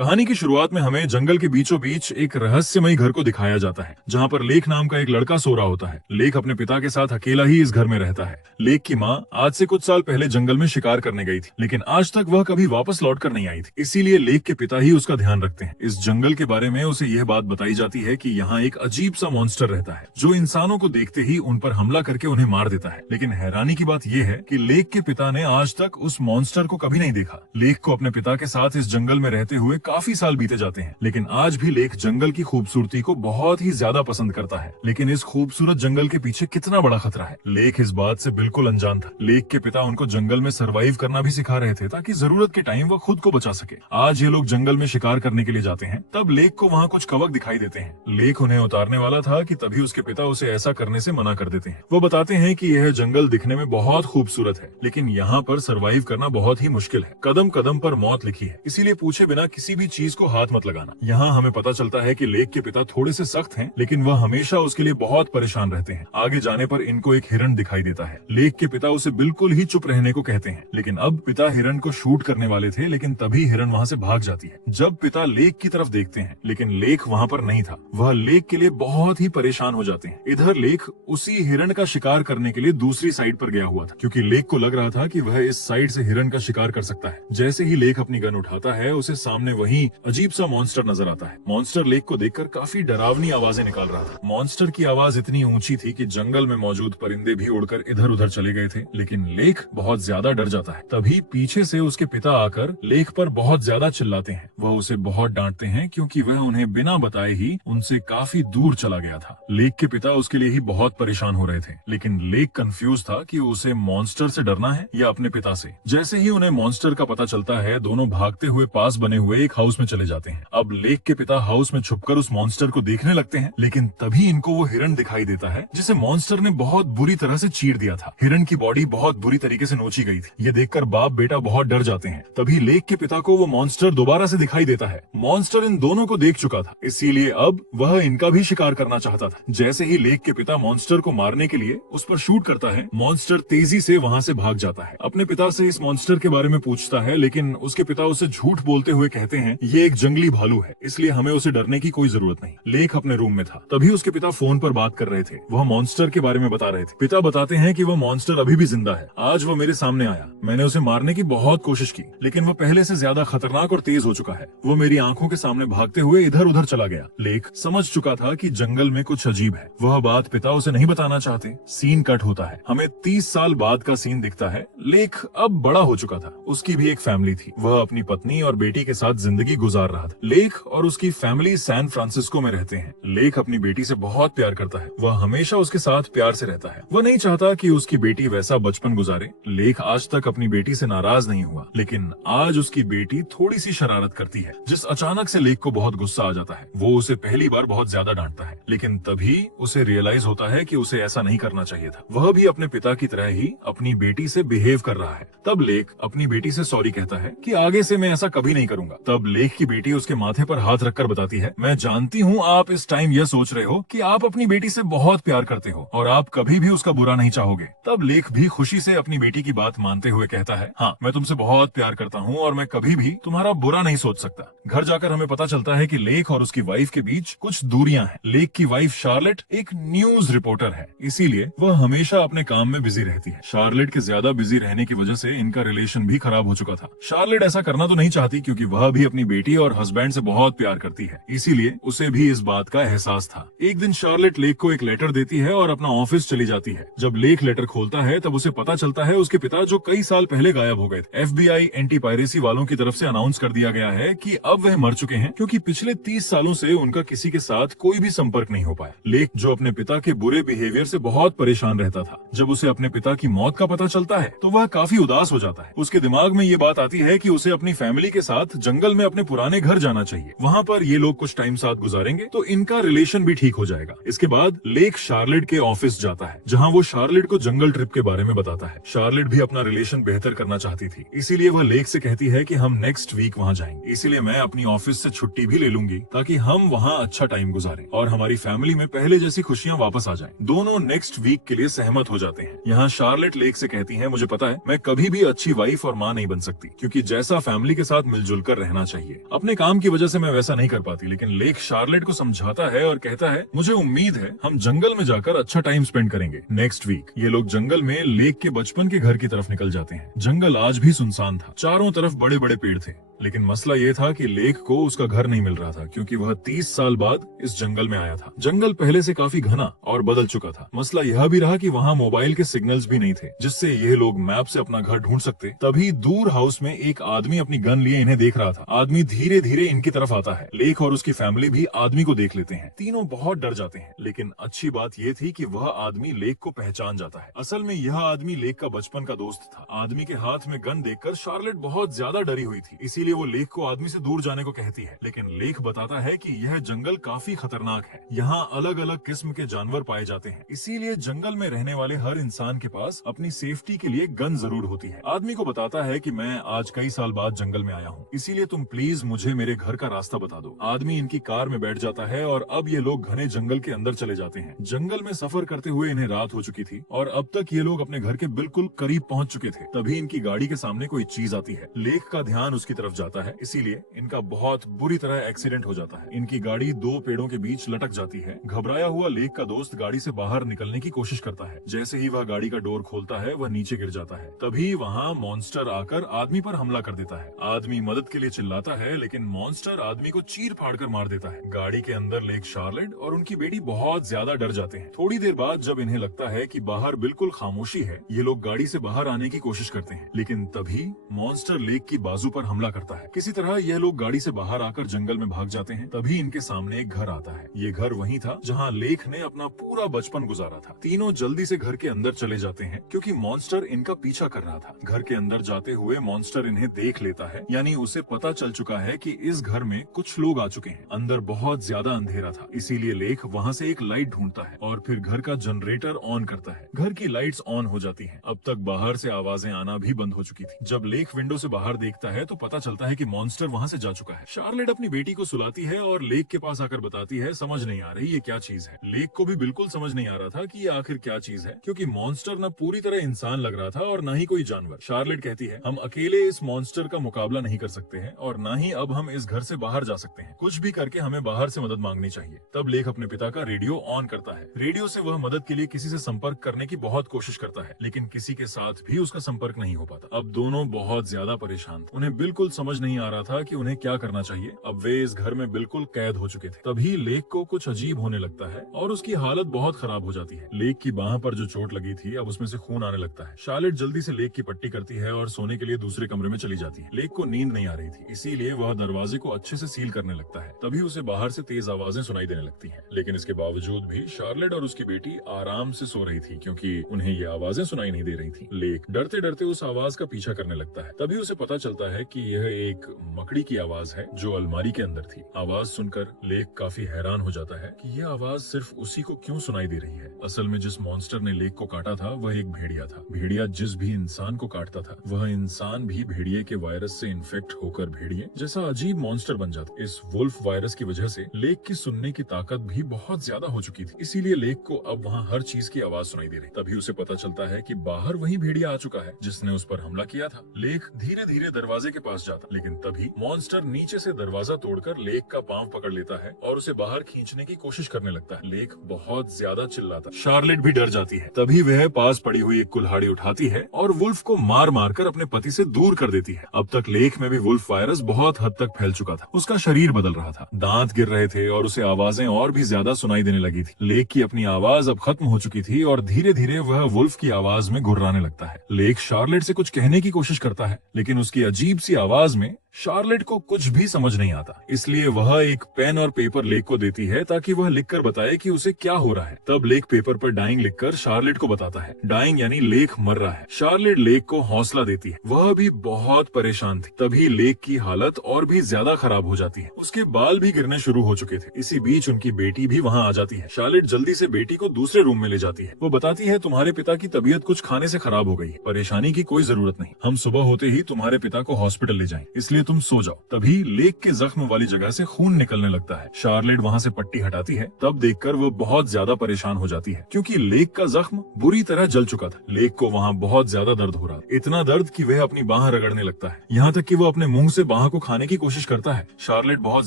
कहानी की शुरुआत में हमें जंगल के बीचों बीच एक रहस्यमयी घर को दिखाया जाता है, जहाँ पर लेक नाम का एक लड़का सो रहा होता है। लेक अपने पिता के साथ अकेला ही इस घर में रहता है। लेक की माँ आज से कुछ साल पहले जंगल में शिकार करने गई थी, लेकिन आज तक वह कभी वापस लौट कर नहीं आई थी। इसीलिए लेक के पिता ही उसका ध्यान रखते हैं। इस जंगल के बारे में उसे यह बात बताई जाती है कि यहाँ एक अजीब सा मॉन्स्टर रहता है, जो इंसानों को देखते ही उन पर हमला करके उन्हें मार देता है। लेकिन हैरानी की बात यह है कि लेक के पिता ने आज तक उस मॉन्स्टर को कभी नहीं देखा। लेक को अपने पिता के साथ इस जंगल में रहते हुए काफी साल बीते जाते हैं, लेकिन आज भी लेक जंगल की खूबसूरती को बहुत ही ज्यादा पसंद करता है। लेकिन इस खूबसूरत जंगल के पीछे कितना बड़ा खतरा है, लेक इस बात से बिल्कुल अनजान था। लेक के पिता उनको जंगल में सरवाइव करना भी सिखा रहे थे, ताकि जरूरत के टाइम वो खुद को बचा सके। आज ये लोग जंगल में शिकार करने के लिए जाते हैं, तब लेक को वहाँ कुछ कवक दिखाई देते हैं। लेक उन्हें उतारने वाला था कि तभी उसके पिता उसे ऐसा करने से मना कर देते हैं। वो बताते हैं कि यह जंगल दिखने में बहुत खूबसूरत है, लेकिन यहाँ पर सरवाइव करना बहुत ही मुश्किल है। कदम कदम पर मौत लिखी है, इसीलिए पूछे बिना किसी भी चीज को हाथ मत लगाना। यहाँ हमें पता चलता है कि लेक के पिता थोड़े से सख्त हैं, लेकिन वह हमेशा उसके लिए बहुत परेशान रहते हैं। आगे जाने पर इनको एक हिरण दिखाई देता है। लेक के पिता उसे बिल्कुल ही चुप रहने को कहते हैं, लेकिन अब पिता हिरण को शूट करने वाले थे, लेकिन तभी हिरण वहाँ से भाग जाती है। जब पिता लेक की तरफ देखते हैं, लेकिन लेक वहाँ पर नहीं था। वह लेक के लिए बहुत ही परेशान हो जाते हैं। इधर लेक उसी हिरण का शिकार करने के लिए दूसरी साइड पर गया हुआ था, क्योंकि लेक को लग रहा था कि वह इस साइड से हिरण का शिकार कर सकता है। जैसे ही लेक अपनी गन उठाता है, उसे सामने वही अजीब सा मॉन्स्टर नजर आता है। मॉन्स्टर लेक को देखकर काफी डरावनी आवाजें निकाल रहा था। मॉन्स्टर की आवाज इतनी ऊंची थी कि जंगल में मौजूद परिंदे भी उड़कर इधर उधर चले गए थे, लेकिन लेक बहुत ज्यादा डर जाता है। तभी पीछे से उसके पिता आकर लेक पर बहुत ज्यादा चिल्लाते हैं। वह उसे बहुत डांटते हैं, क्योंकि वह उन्हें बिना बताए ही उनसे काफी दूर चला गया था। लेक के पिता उसके लिए ही बहुत परेशान हो रहे थे, लेकिन लेक कंफ्यूज था कि उसे मॉन्स्टर से डरना है या अपने पिता से। जैसे ही उन्हें मॉन्स्टर का पता चलता है, दोनों भागते हुए पास बने हुए एक हाउस में चले जाते हैं। अब लेक के पिता हाउस में छुपकर उस मॉन्स्टर को देखने लगते हैं, लेकिन तभी इनको वो हिरण दिखाई देता है, जिसे मॉन्स्टर ने बहुत बुरी तरह से चीर दिया था। हिरण की बॉडी बहुत बुरी तरीके से नोची गई थी। ये देखकर बाप बेटा बहुत डर जाते हैं। तभी लेक के पिता को वो मॉन्स्टर दोबारा से दिखाई देता है। मॉन्स्टर इन दोनों को देख चुका था, इसीलिए अब वह इनका भी शिकार करना चाहता था। जैसे ही लेक के पिता मॉन्स्टर को मारने के लिए उस पर शूट करता है, मॉन्स्टर तेजी से वहाँ से भाग जाता है। अपने पिता से इस मॉन्स्टर के बारे में पूछता है, लेकिन उसके पिता उसे झूठ बोलते हुए कहते हैं ये एक जंगली भालू है, इसलिए हमें उसे डरने की कोई जरूरत नहीं। लेक अपने रूम में था, तभी उसके पिता फोन पर बात कर रहे थे। वह मॉन्स्टर के बारे में बता रहे थे। पिता बताते हैं कि वह मॉन्स्टर अभी भी जिंदा है। आज वो मेरे सामने आया। मैंने उसे मारने की बहुत कोशिश की, लेकिन वह पहले से ज्यादा खतरनाक और तेज हो चुका है। वो मेरी आंखों के सामने भागते हुए इधर उधर चला गया। लेक समझ चुका था कि जंगल में कुछ अजीब है। वह बात पिता उसे नहीं बताना चाहते। सीन कट होता है। हमें 30 साल बाद का सीन दिखता है। लेक अब बड़ा हो चुका था। उसकी भी एक फैमिली थी। वह अपनी पत्नी और बेटी के साथ जिंदगी गुजार रहा था। लेक और उसकी फैमिली सैन फ्रांसिस्को में रहते हैं। लेक अपनी बेटी से बहुत प्यार करता है। वह हमेशा उसके साथ प्यार से रहता है। वह नहीं चाहता कि उसकी बेटी वैसा बचपन गुजारे। लेक आज तक अपनी बेटी से नाराज नहीं हुआ, लेकिन आज उसकी बेटी थोड़ी सी शरारत करती है, जिस अचानक से लेक को बहुत गुस्सा आ जाता है। वो उसे पहली बार बहुत ज्यादा डांटता है, लेकिन तभी उसे रियलाइज होता है कि उसे ऐसा नहीं करना चाहिए था। वह भी अपने पिता की तरह ही अपनी बेटी से बिहेव कर रहा है। तब लेक अपनी बेटी से सॉरी कहता है कि आगे से मैं ऐसा कभी नहीं करूंगा। तब लेक की बेटी उसके माथे पर हाथ रखकर बताती है, मैं जानती हूँ आप इस टाइम यह सोच रहे हो कि आप अपनी बेटी से बहुत प्यार करते हो और आप कभी भी उसका बुरा नहीं चाहोगे। तब लेक भी खुशी से अपनी बेटी की बात मानते हुए कहता है, हाँ मैं तुमसे बहुत प्यार करता हूँ और मैं कभी भी तुम्हारा बुरा नहीं सोच सकता। घर जाकर हमें पता चलता है कि लेक और उसकी वाइफ के बीच कुछ दूरियां हैं। लेक की वाइफ शार्लेट एक न्यूज रिपोर्टर है, इसीलिए वह हमेशा अपने काम में बिजी रहती है। शार्लेट के ज्यादा बिजी रहने की वजह से इनका रिलेशन भी खराब हो चुका था। शार्लेट ऐसा करना तो नहीं चाहती, क्योंकि वह भी अपनी बेटी और हस्बैंड से बहुत प्यार करती है, इसीलिए उसे भी इस बात का एहसास था। एक दिन शार्लेट लेक को एक लेटर देती है और अपना ऑफिस चली जाती है। जब लेक लेटर खोलता है, तब उसे पता चलता है उसके पिता जो कई साल पहले गायब हो गए थे। FBI एंटी पायरेसी वालों की तरफ से अनाउंस कर दिया गया है कि अब वह मर चुके हैं, क्योंकि पिछले 30 सालों से उनका किसी के साथ कोई भी संपर्क नहीं हो पाया। लेक जो अपने पिता के बुरे बिहेवियर से बहुत परेशान रहता था, जब उसे अपने पिता की मौत का पता चलता है तो वह काफी उदास हो जाता है। उसके दिमाग में ये बात आती है कि उसे अपनी फैमिली के साथ जंगल में अपने पुराने घर जाना चाहिए। वहाँ पर ये लोग कुछ टाइम साथ गुजारेंगे तो इनका रिलेशन भी ठीक हो जाएगा। इसके बाद लेक शार्लेट के ऑफिस जाता है, जहाँ वो शार्लेट को जंगल ट्रिप के बारे में बताता है। शार्लेट भी अपना रिलेशन बेहतर करना चाहती थी, इसीलिए वह लेक से कहती है कि हम नेक्स्ट वीक वहाँ जाएंगे, इसीलिए मैं अपनी ऑफिस से छुट्टी भी ले लूंगी ताकि हम वहाँ अच्छा टाइम गुजारें और हमारी फैमिली में पहले जैसी खुशियाँ वापस आ जाएं। दोनों नेक्स्ट वीक के लिए सहमत हो जाते हैं। यहाँ शार्लेट लेक से कहती है, मुझे पता है मैं कभी भी अच्छी वाइफ और माँ नहीं बन सकती, क्योंकि जैसा फैमिली के साथ मिलजुल कर रहना चाहिए। अपने काम की वजह से मैं वैसा नहीं कर पाती, लेकिन लेक शार्लेट को समझाता है और कहता है मुझे उम्मीद है हम जंगल में जाकर अच्छा टाइम स्पेंड करेंगे। नेक्स्ट वीक ये लोग जंगल में लेक के बचपन के घर की तरफ निकल जाते हैं। जंगल आज भी सुनसान था, चारों तरफ बड़े बड़े पेड़ थे, लेकिन मसला ये था कि लेक को उसका घर नहीं मिल रहा था, क्योंकि वह 30 साल बाद इस जंगल में आया था। जंगल पहले से काफी घना और बदल चुका था। मसला यह भी रहा कि वहाँ मोबाइल के सिग्नल्स भी नहीं थे, जिससे ये लोग मैप से अपना घर ढूंढ सकते। तभी दूर हाउस में एक आदमी अपनी गन लिए इन्हें देख रहा था। आदमी धीरे धीरे इनकी तरफ आता है। लेक और उसकी फैमिली भी आदमी को देख लेते हैं। तीनों बहुत डर जाते हैं, लेकिन अच्छी बात यह थी कि वह आदमी लेक को पहचान जाता है। असल में यह आदमी लेक का बचपन का दोस्त था। आदमी के हाथ में गन देखकर शार्लेट बहुत ज्यादा डरी हुई थी, इसीलिए वो लेक को आदमी से दूर जाने को कहती है। लेकिन लेक बताता है कि यह जंगल काफी खतरनाक है, यहाँ अलग अलग किस्म के जानवर पाए जाते हैं, इसीलिए जंगल में रहने वाले हर इंसान के पास अपनी सेफ्टी के लिए गन जरूर होती है। आदमी को बताता है कि मैं आज कई साल बाद जंगल में आया हूँ, इसीलिए तुम प्लीज मुझे मेरे घर का रास्ता बता दो। आदमी इनकी कार में बैठ जाता है और अब ये लोग घने जंगल के अंदर चले जाते हैं। जंगल में सफर करते हुए इन्हें रात हो चुकी थी और अब तक ये लोग अपने घर के बिल्कुल करीब पहुंच चुके थे। तभी इनकी गाड़ी के सामने कोई चीज आती है। लेक का ध्यान उसकी तरफ जाता है, इसीलिए इनका बहुत बुरी तरह एक्सीडेंट हो जाता है। इनकी गाड़ी दो पेड़ों के बीच लटक जाती है। घबराया हुआ लेक का दोस्त गाड़ी से बाहर निकलने की कोशिश करता है। जैसे ही वह गाड़ी का डोर खोलता है, वह नीचे गिर जाता है। तभी वहाँ मॉन्स्टर आकर आदमी पर हमला कर देता है। आदमी मदद के लिए चिल्लाता है, लेकिन मॉन्स्टर आदमी को चीर फाड़ कर मार देता है। गाड़ी के अंदर लेक शार्लेट और उनकी बेटी बहुत ज्यादा डर जाते हैं। थोड़ी देर बाद जब इन्हें लगता है कि बाहर बिल्कुल खामोशी है, ये लोग गाड़ी से बाहर आने की कोशिश करते हैं, लेकिन तभी मॉन्स्टर लेक की बाजू पर हमला करता है। किसी तरह यह लोग गाड़ी से बाहर आकर जंगल में भाग जाते हैं। तभी इनके सामने एक घर आता है। ये घर वही था जहाँ लेक ने अपना पूरा बचपन गुजारा था। तीनों जल्दी से घर के अंदर चले जाते हैं, क्योंकि मॉन्स्टर इनका पीछा कर रहा था। घर के अंदर जाते हुए मॉन्स्टर इन्हें देख लेता है, यानी उसे पता चल चुका है कि इस घर में कुछ लोग आ चुके हैं। अंदर बहुत ज्यादा अंधेरा था, इसीलिए लेक वहाँ से एक लाइट ढूंढता है और फिर घर का जनरेटर ऑन करता है। घर की लाइट्स ऑन हो जाती हैं। अब तक बाहर से आवाजें आना भी बंद हो चुकी थी। जब लेक विंडो से बाहर देखता है तो पता चलता है कि मॉन्स्टर वहाँ से जा चुका है। शार्लेट अपनी बेटी को सुलाती है और लेक के पास आकर बताती है समझ नहीं आ रही ये क्या चीज है। लेक को भी बिल्कुल समझ नहीं आ रहा था कि ये आखिर क्या चीज है, क्योंकि मॉन्स्टर न पूरी तरह इंसान लग रहा था और न ही कोई जानवर। शार्लेट कहती है हम अकेले इस मॉन्स्टर का मुकाबला नहीं कर सकते हैं और न ही अब हम इस घर से बाहर जा सकते हैं। कुछ भी करके हमें बाहर से मदद मांगनी चाहिए। तब लेक अपने पिता का रेडियो ऑन करता है। रेडियो से वह मदद के लिए किसी से संपर्क करने की बहुत कोशिश करता है, लेकिन किसी के साथ भी उसका संपर्क नहीं हो पाता। अब दोनों बहुत ज्यादा परेशान थे। उन्हें बिल्कुल समझ नहीं आ रहा था कि उन्हें क्या करना चाहिए। अब वे इस घर में बिल्कुल कैद हो चुके थे। तभी लेक को कुछ अजीब होने लगता है और उसकी हालत बहुत खराब हो जाती है। लेक की बाह पर जो चोट लगी थी, अब उसमें से खून आने लगता है। शार्लेट जल्दी से लेक की पट्टी करती है और सोने के लिए दूसरे कमरे में चली जाती है। लेक को नींद नहीं आ रही थी, इसीलिए वह दरवाजे को अच्छे से सील करने लगता है। तभी उसे बाहर से तेज आवाजें सुनाई देने लगती हैं, लेकिन इसके बावजूद भी शार्लेट और उसकी बेटी आराम से सो रही थी, क्योंकि उन्हें ये आवाजें सुनाई नहीं दे रही थी। लेक डरते डरते उस आवाज का पीछा करने लगता है। तभी उसे पता चलता है कि यह एक मकड़ी की आवाज है जो अलमारी के अंदर थी। आवाज सुनकर लेक काफी हैरान हो जाता है कि यह आवाज सिर्फ उसी को क्यों सुनाई दे रही है। असल में जिस मॉन्स्टर ने लेक को काटा था वह एक भेड़िया था। भेड़िया जिस भी इंसान को काटता था, वह इंसान भी भेड़िए के वायरस से इन्फेक्ट होकर भेड़िए जैसा अजीब मॉन्स्टर बन जाता। इस वुल्फ वायरस की वजह से लेक की सुनने की ताकत भी बहुत ज्यादा हो चुकी थी, इसीलिए लेक को अब वहाँ हर चीज की आवाज सुनाई दे रही। तभी उसे पता चलता है कि बाहर वही भेड़िया आ चुका है जिसने उस पर हमला किया था। लेक धीरे धीरे दरवाजे के पास जाता, लेकिन तभी मॉन्स्टर नीचे से दरवाजा तोड़कर लेक का पांव पकड़ लेता है और उसे बाहर खींचने की कोशिश करने लगता है। लेक बहुत ज्यादा चिल्लाता। शार्लेट भी डर जाती है। तभी वह पास पड़ी हुई एक कुल्हाड़ी उठाती है और वुल्फ को मार मार कर अपने पति से दूर कर देती है। अब तक लेक में भी वुल्फ वायरस बहुत हद तक फैल चुका था। उसका शरीर बदल रहा था, दांत गिर रहे थे और उसे आवाजें और भी ज्यादा सुनाई देने लगी थी। लेक की अपनी आवाज अब खत्म हो चुकी थी और धीरे धीरे वह वुल्फ की आवाज में गुर्राने लगता है। लेक शार्लेट से कुछ कहने की कोशिश करता है, लेकिन उसकी अजीब सी आवाज में शार्लेट को कुछ भी समझ नहीं आता, इसलिए वह एक पेन और पेपर लेक को देती है ताकि वह लिखकर बताए कि उसे क्या हो रहा है। तब लेक पेपर पर डाइंग लिखकर शार्लेट को बताता है। डाइंग यानी लेक मर रहा है। शार्लेट लेक को हौसला देती है। वह भी बहुत परेशान थी। तभी लेक की हालत और भी ज्यादा खराब हो जाती है। उसके बाल भी गिरने शुरू हो चुके थे। इसी बीच उनकी बेटी भी वहाँ आ जाती है। शार्लेट जल्दी से बेटी को दूसरे रूम में ले जाती है। वो बताती है तुम्हारे पिता की तबीयत कुछ खाने से खराब हो गई है। परेशानी की कोई जरूरत नहीं, हम सुबह होते ही तुम्हारे पिता को हॉस्पिटल ले जाएं। इसलिए इसीलिए तुम सो जाओ। तभी लेक के जख्म वाली जगह से खून निकलने लगता है। शार्लेट वहाँ से पट्टी हटाती है, तब देखकर वो बहुत ज्यादा परेशान हो जाती है क्योंकि लेक का जख्म बुरी तरह जल चुका था। लेक को वहाँ बहुत ज्यादा दर्द हो रहा था, इतना दर्द कि वह अपनी बाह रगड़ने लगता है, यहाँ तक कि वो अपने मुंह से बाह को खाने की कोशिश करता है। शार्लेट बहुत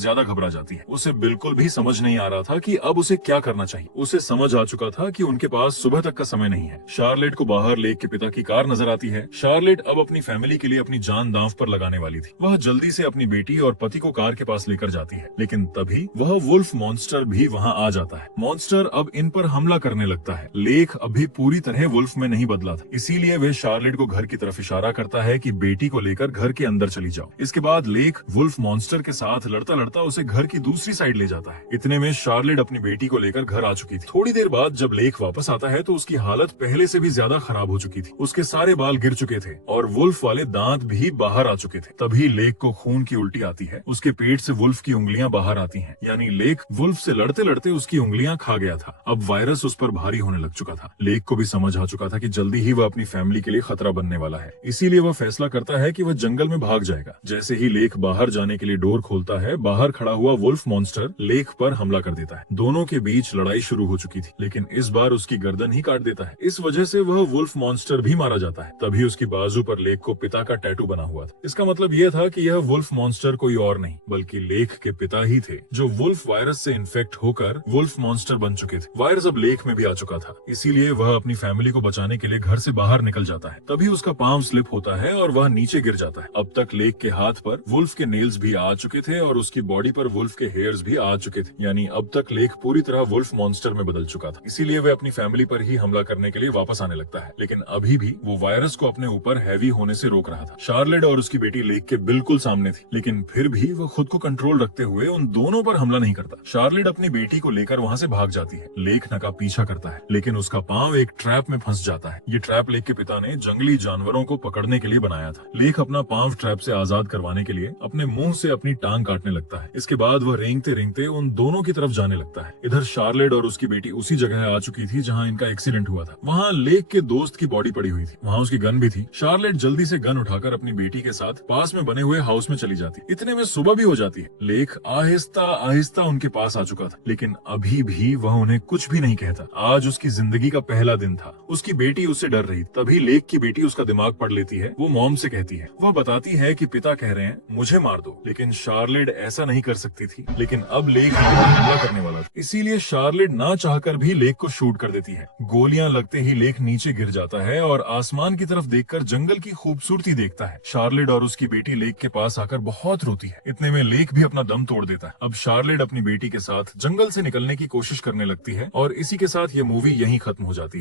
ज्यादा घबरा जाती है, उसे बिल्कुल भी समझ नहीं आ रहा था कि अब उसे क्या करना चाहिए। उसे समझ आ चुका था कि उनके पास सुबह तक का समय नहीं है। शार्लेट को बाहर लेक के पिता की कार नजर आती है। शार्लेट अब अपनी फैमिली के लिए अपनी जान दांव पर लगाने वाली थी। वह जल्दी से अपनी बेटी और पति को कार के पास लेकर जाती है, लेकिन तभी वह वुल्फ मॉन्स्टर भी वहाँ आ जाता है। मॉन्स्टर अब इन पर हमला करने लगता है। लेक अभी पूरी तरह वुल्फ में नहीं बदला था, इसीलिए वह शार्लेट को घर की तरफ इशारा करता है कि बेटी को लेकर घर के अंदर चली जाओ। इसके बाद लेक वुल्फ मॉन्स्टर के साथ लड़ता लड़ता उसे घर की दूसरी साइड ले जाता है। इतने में शार्लेट अपनी बेटी को लेकर घर आ चुकी थी। थोड़ी देर बाद जब लेक वापस आता है तो उसकी हालत पहले से भी ज्यादा खराब हो चुकी थी। उसके सारे बाल गिर चुके थे और वुल्फ वाले दांत भी बाहर आ चुके थे। तभी लेक को खून की उल्टी आती है। उसके पेट से वुल्फ की उंगलियां बाहर आती हैं, यानी लेक वुल्फ से लड़ते लड़ते उसकी उंगलियां खा गया था। अब वायरस उस पर भारी होने लग चुका था। लेक को भी समझ आ चुका था कि जल्दी ही वह अपनी फैमिली के लिए खतरा बनने वाला है, इसीलिए वह फैसला करता है कि वह जंगल में भाग जाएगा। जैसे ही लेक बाहर जाने के लिए डोर खोलता है, बाहर खड़ा हुआ वुल्फ मॉन्स्टर लेक पर हमला कर देता है। दोनों के बीच लड़ाई शुरू हो चुकी थी, लेकिन इस बार उसकी गर्दन ही काट देता है। इस वजह से वह वुल्फ मॉन्स्टर भी मारा जाता है। तभी उसकी बाजू पर लेक को पिता का टैटू बना हुआ था। इसका मतलब यह था कि यह वुल्फ मॉन्स्टर कोई और नहीं बल्कि लेक के पिता ही थे, जो वुल्फ वायरस से इन्फेक्ट होकर वुल्फ मॉन्स्टर बन चुके थे। वायरस अब लेक में भी आ चुका था, इसीलिए वह अपनी फैमिली को बचाने के लिए घर से बाहर निकल जाता है। तभी उसका पांव स्लिप होता है और वह नीचे गिर जाता है। अब तक लेक के हाथ पर वुल्फ के नेल्स भी आ चुके थे और उसकी बॉडी पर वुल्फ के हेयर्स भी आ चुके थे, यानी अब तक लेक पूरी तरह वुल्फ मॉन्स्टर में बदल चुका था। इसीलिए वह अपनी फैमिली पर ही हमला करने के लिए वापस आने लगता है, लेकिन अभी भी वो वायरस को अपने ऊपर हैवी होने से रोक रहा था। शार्लेट और उसकी बेटी लेक के बिल्कुल सामने थी, लेकिन फिर भी वो खुद को कंट्रोल रखते हुए उन दोनों पर हमला नहीं करता। शार्लेट अपनी बेटी को लेकर वहाँ से भाग जाती है। लेक का पीछा करता है, लेकिन उसका पांव एक ट्रैप में फंस जाता है। ये ट्रैप लेक के पिता ने जंगली जानवरों को पकड़ने के लिए बनाया था। लेक अपना पांव ट्रैप से आजाद करवाने के लिए अपने मुंह से अपनी टांग काटने लगता है। इसके बाद वह रेंगते रेंगते उन दोनों की तरफ जाने लगता है। इधर शार्लेट और उसकी बेटी उसी जगह आ चुकी थी जहाँ इनका एक्सीडेंट हुआ था। वहाँ लेक के दोस्त की बॉडी पड़ी हुई थी, वहाँ उसकी गन भी थी। शार्लेट जल्दी से गन उठाकर अपनी बेटी के साथ पास में बने हुए हाउस में चली जाती। इतने में सुबह भी हो जाती है। लेक आहिस्ता आहिस्ता उनके पास आ चुका था, लेकिन अभी भी वह उन्हें कुछ भी नहीं कहता। आज उसकी जिंदगी का पहला दिन था। उसकी बेटी उससे डर रही। तभी लेक की बेटी उसका दिमाग पढ़ लेती है। वो मॉम से कहती है, वह बताती है कि पिता कह रहे हैं मुझे मार दो, लेकिन शार्लेट ऐसा नहीं कर सकती थी। लेकिन अब लेक हमला करने वाला था, इसीलिए शार्लेट ना चाहकर भी लेक को शूट कर देती है। गोलियां लगते ही लेक नीचे गिर जाता है और आसमान की तरफ देखकर जंगल की खूबसूरती देखता है। शार्लेट और उसकी बेटी लेक के पास आकर बहुत रोती है। इतने में लेक भी अपना दम तोड़ देता है। अब शार्लेट अपनी बेटी के साथ जंगल से निकलने की कोशिश करने लगती है और इसी के साथ ये मूवी यहीं खत्म हो जाती है।